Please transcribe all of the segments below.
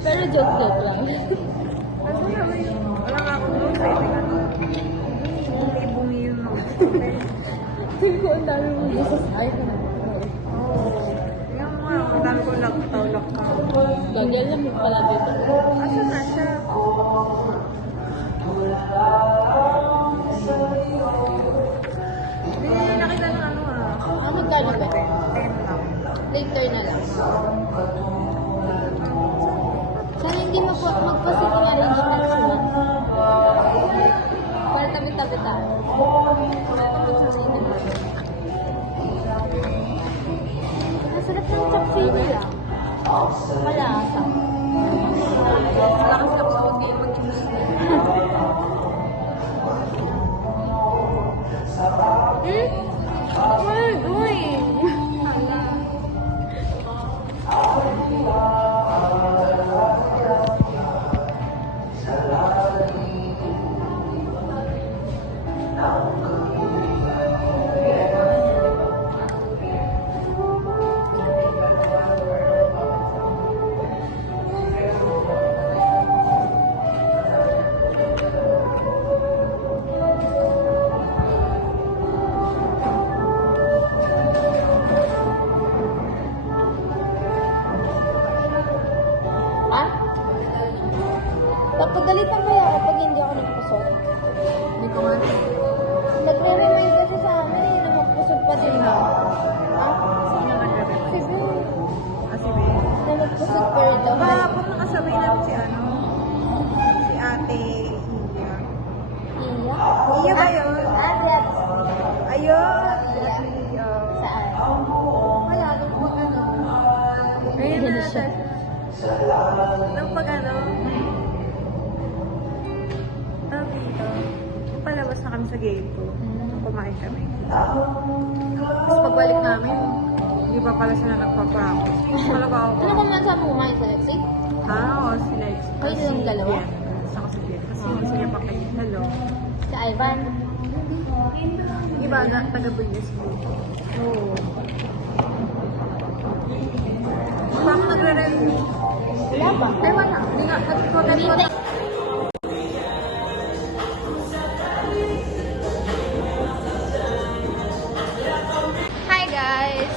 Pero joke lang. Ano naman yun? Wala nga akong notes. Hindi bumi yung notes. Sabi ko, ang dami mo gusto sa akin. Yung mga, ang dami ko laktaw. Gagyan lang mo pala dito. Asa na siya? Hindi nakita ng ano ah. Ano gano'n ba? 10 lang. Later na lang. Sana hindi magpasok na rin yung next month. Para tabi-tabi tayo. Masarap ng chapsini ah. Malasa. Malakas ka pa huwag kayo mag-juice. What are you doing? Ah? Papagalitan mo yan kapag hindi ako nagpusot. Hindi ko nga. Nagre-remind kasi sa amin eh, na magpusot pa din na. Ah? Sino nag-review? Si Ben. Ah, si Ben. Na magpusot pa rin daw. Kahapon nakasabay namin si ano? Si ate India. Iya? Iya ba yun? Ah, that's... Ayun! Saan? Wala, nung pag ano. Ayun Ayun na siya. Nung pag ano. Dito. Palabas na kami sa gate ko. Kumain kami. Tapos pagbalik namin, hindi pa pala sila nagpa-practice. Talaga ako. Ano kung man saan mo kumain sa Lexi? Oo, sila. Ay, silang dalawa? Saka si Bien. Kasi yung sila pa kayo. Hello. Sa Ivan? Iba, taga-Bulnes mo. Oo. Parang nagre-review. Wala ba? Ay, wala. Hindi nga. Hindi. Hi guys!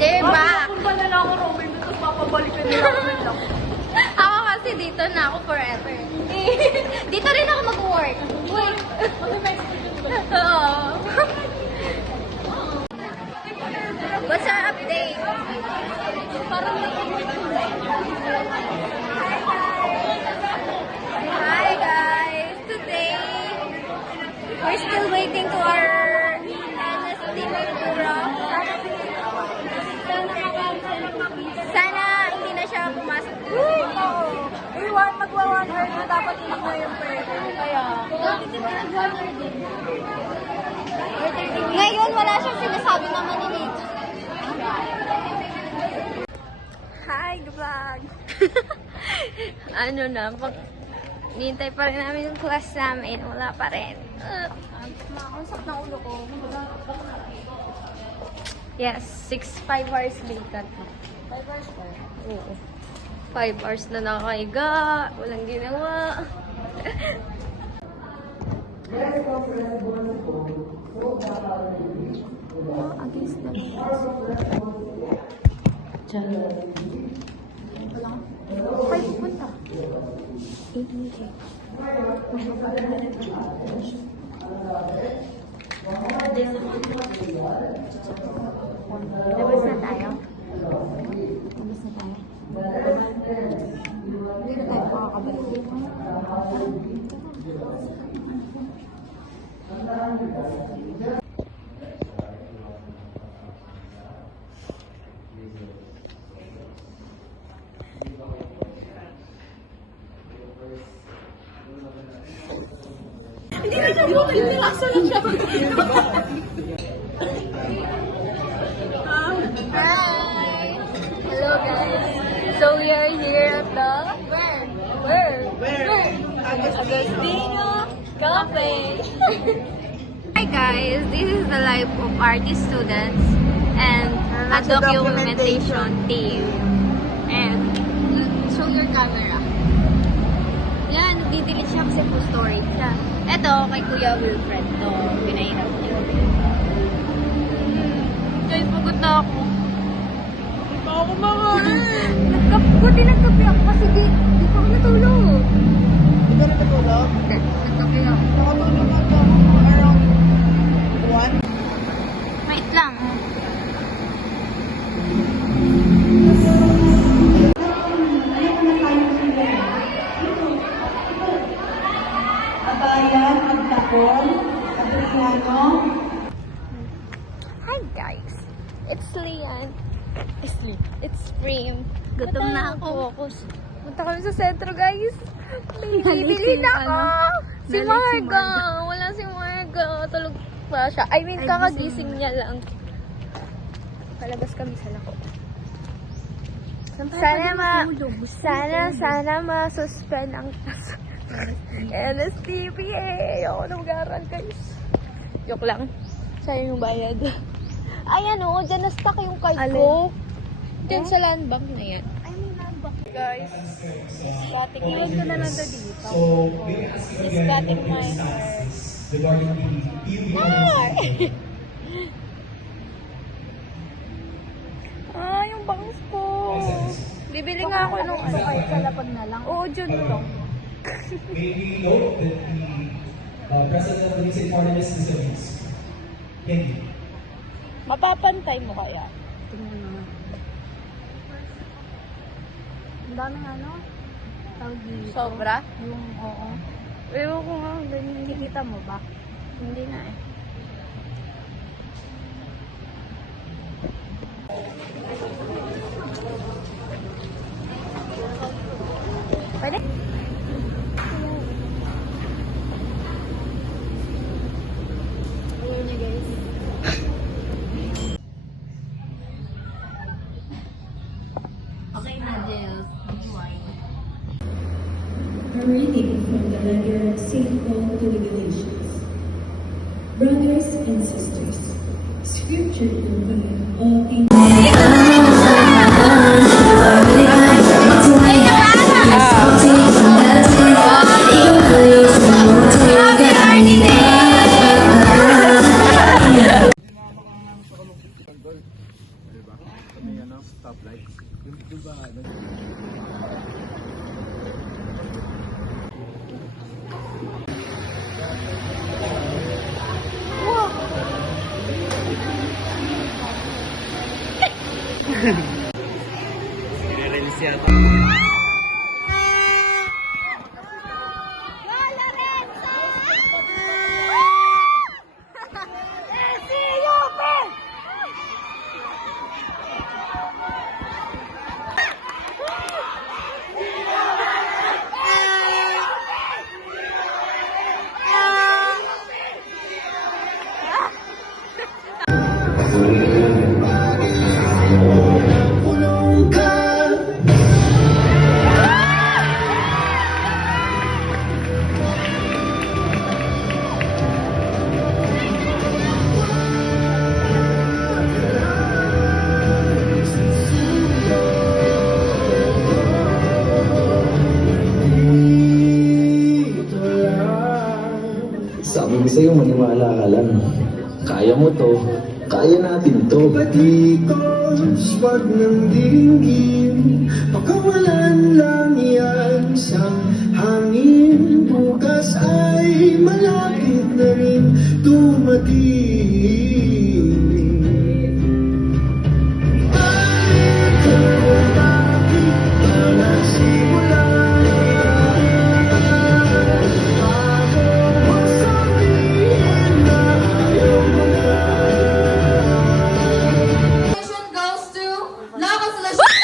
They're back! Kung ba na lang ako, Robin, tapos papabalikan nila ako ng lang. Ako kasi dito na ako forever. Dito rin ako mag-work. Uy! Oo. What's our update? Hi guys! Today, we're still waiting to our NST Ventura. Sana hindi na siya pumasok. Uy, magwa-1 hour na dapat inak na yung prayer. Kaya, ngayon wala siyang sinasabi na maninig. Hi, vlog! Ano na, nihintay pa rin namin yung class namin. Wala pa rin. Makausap na ulo ko. Yes, 5 hours later. 5 hours pa. Oo. 5 hours na nakakaiga. Walang ginawa. Against na. Diyan. 5 punta. 8. Labas na tayo. Labas na tayo. Hindi na tayo makakabalik. Hindi na siya buti. Nilakso na siya. Hi! Hello guys. So we are here at the... Where? Agostino Cafe. Hi guys, this is the life of artist students and a documentation team. And, show your camera. Yan, nagdidelete siya kasi full storage siya. Eto, kay Kuya Wilfred to, pinahirap niya. Guys, pagod na ako. Hindi pa ako makain. Buti nagkape ako kasi di pa ako natulog. Hindi ka nakatulog? Nagkape ako. Nakatulog ako around 1. Wait lang. Abayan, Agtapon, Adriano. Hi guys, it's Lian. It's Prim. Gutom na ako. Punta kami sa sentro, guys. Bibili na ako. Si Nalit si Marga. Marga. Wala si Marga. Tulog pa siya. I mean, kakagising niya lang. Palabas kami sa lako. Sana ma-suspend ang NSTPA. Ayoko na mag-aaral, guys. Joke lang. Sayang yung bayad. Ay, ano, dyan na-stuck yung card ko. Dyan sa land bank na yan. Ay, may land bank. Guys, iwan ko na lang to dito. Just got in my heart. Yung bangs ko. Bibili nga ako nung ano. Kahit sa lapag na lang. Oo, dyan lang. May we note that the president of the League Parliament is a Hindi. Mapapantay mo kaya? Tingnan mo. Ang daming ano? Tawag dito. Sobra? Yung, oo. Ewan ko nga, hindi kita mo ba? Hindi na eh. Pwede? Ayaw niya guys. Okay na, Jels. A reading from the letter of St. Paul to the Galatians. Brothers and sisters, Scripture provides all things. Sabi ko sa'yo, maniwala ka lang. Kaya mo to. Kaya natin to. Patikos, wag ng dinggin. Pakawalan lang yan sa hangin. Bukas ay malapit na rin dumating. Bakit ka bakit ka nagsimula? Bago mo sabihin na ayaw mo na. Goes to Nova Solution.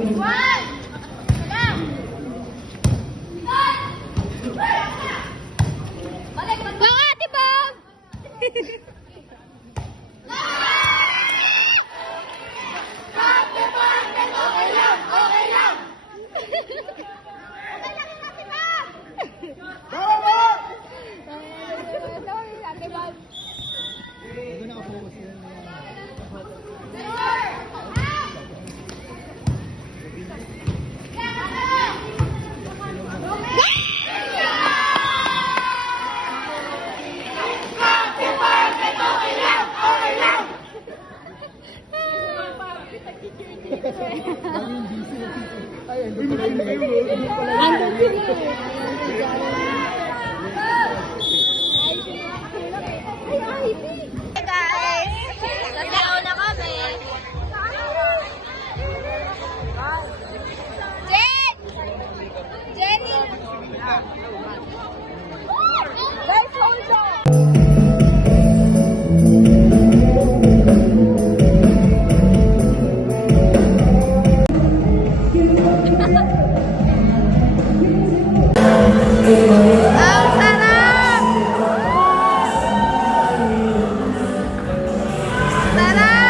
Lang Ate Bob! Hey guys! Nagdao na kami. Jen! Jenny! Guys, hold on! Ang sarap! Sarap!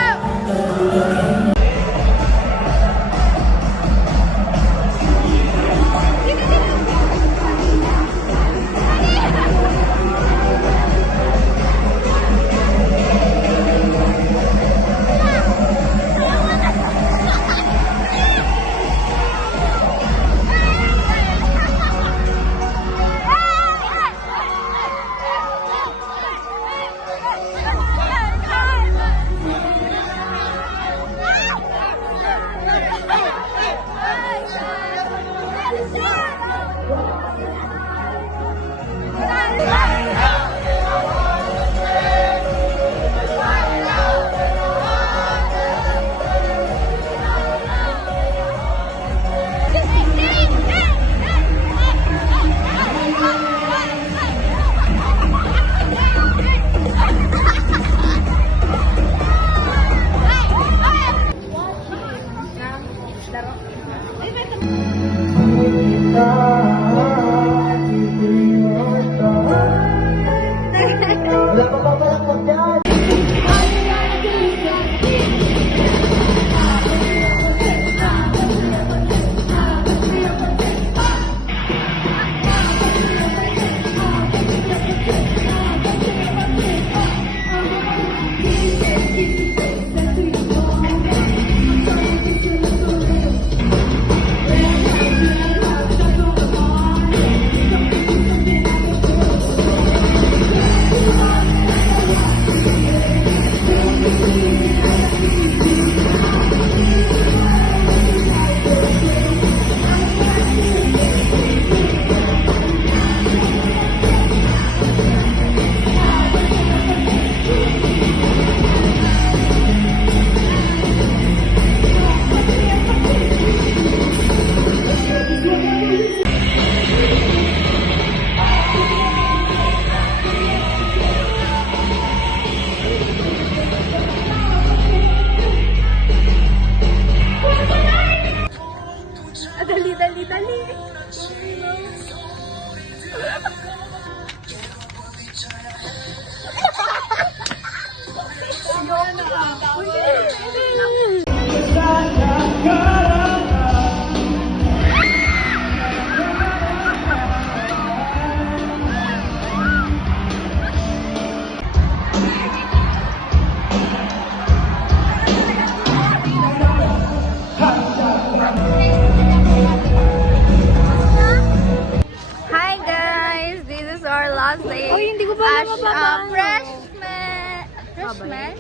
last day. Oh, hindi ko pa as mababaan. freshman. Freshman?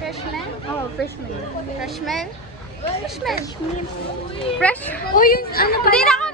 Freshman? Oh, freshman. Freshman? Freshman. Fresh. Oh, yung ano pa? Hindi na ako